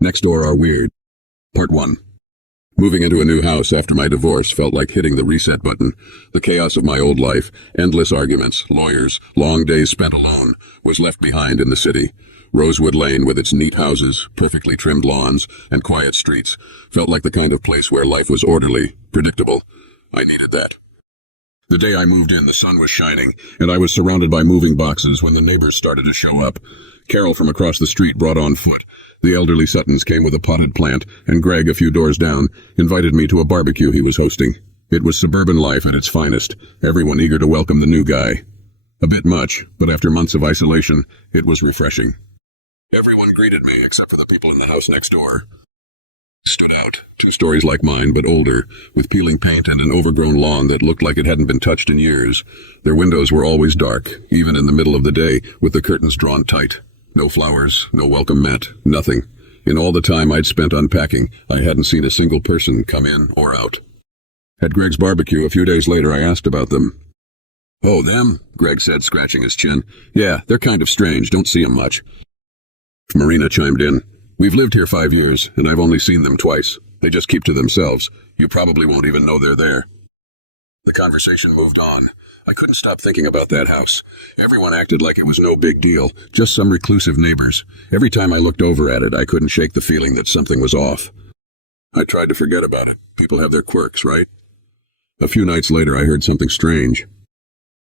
Next door are weird. Part 1. Moving into a new house after my divorce felt like hitting the reset button. The chaos of my old life, endless arguments, lawyers, long days spent alone, was left behind in the city. Rosewood Lane, with its neat houses, perfectly trimmed lawns, and quiet streets, felt like the kind of place where life was orderly, predictable. I needed that. The day I moved in, the sun was shining, and I was surrounded by moving boxes when the neighbors started to show up. Carol from across the street brought on foot. The elderly Suttons came with a potted plant, and Greg, a few doors down, invited me to a barbecue he was hosting. It was suburban life at its finest, everyone eager to welcome the new guy. A bit much, but after months of isolation, it was refreshing. Everyone greeted me except for the people in the house next door. Stood out, 2 stories like mine, but older, with peeling paint and an overgrown lawn that looked like it hadn't been touched in years. Their windows were always dark, even in the middle of the day, with the curtains drawn tight. No flowers, no welcome mat, nothing. In all the time I'd spent unpacking, I hadn't seen a single person come in or out. At Greg's barbecue a few days later, I asked about them. "Oh, them?" Greg said, scratching his chin. "Yeah, they're kind of strange, don't see 'em much." Marina chimed in. "We've lived here 5 years, and I've only seen them twice. They just keep to themselves. You probably won't even know they're there." The conversation moved on. I couldn't stop thinking about that house. Everyone acted like it was no big deal, just some reclusive neighbors. Every time I looked over at it, I couldn't shake the feeling that something was off. I tried to forget about it. People have their quirks, right? A few nights later, I heard something strange.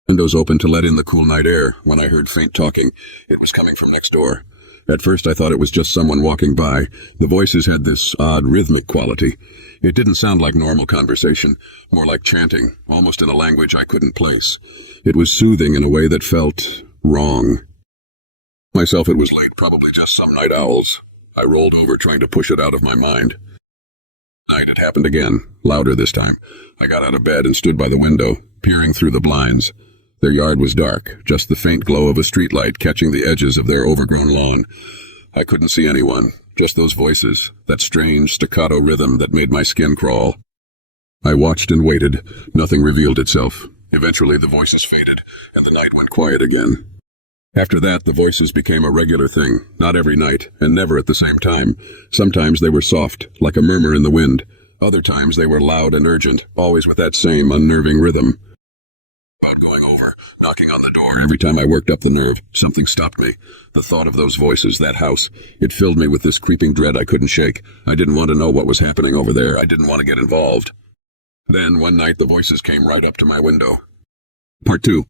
Windows opened to let in the cool night air. When I heard faint talking, it was coming from next door. At first I thought it was just someone walking by. The voices had this odd rhythmic quality. It didn't sound like normal conversation, more like chanting, almost in a language I couldn't place. It was soothing in a way that felt wrong. Myself, it was late, probably just some night owls. I rolled over, trying to push it out of my mind. Night, it happened again, louder this time. I got out of bed and stood by the window, peering through the blinds. Their yard was dark, just the faint glow of a streetlight catching the edges of their overgrown lawn. I couldn't see anyone, just those voices, that strange staccato rhythm that made my skin crawl. I watched and waited. Nothing revealed itself. Eventually the voices faded, and the night went quiet again. After that, the voices became a regular thing, not every night, and never at the same time. Sometimes they were soft, like a murmur in the wind. Other times they were loud and urgent, always with that same unnerving rhythm. About going over, knocking on the door. Every time I worked up the nerve, something stopped me. The thought of those voices, that house, it filled me with this creeping dread I couldn't shake. I didn't want to know what was happening over there. I didn't want to get involved. Then, one night, the voices came right up to my window. Part 2.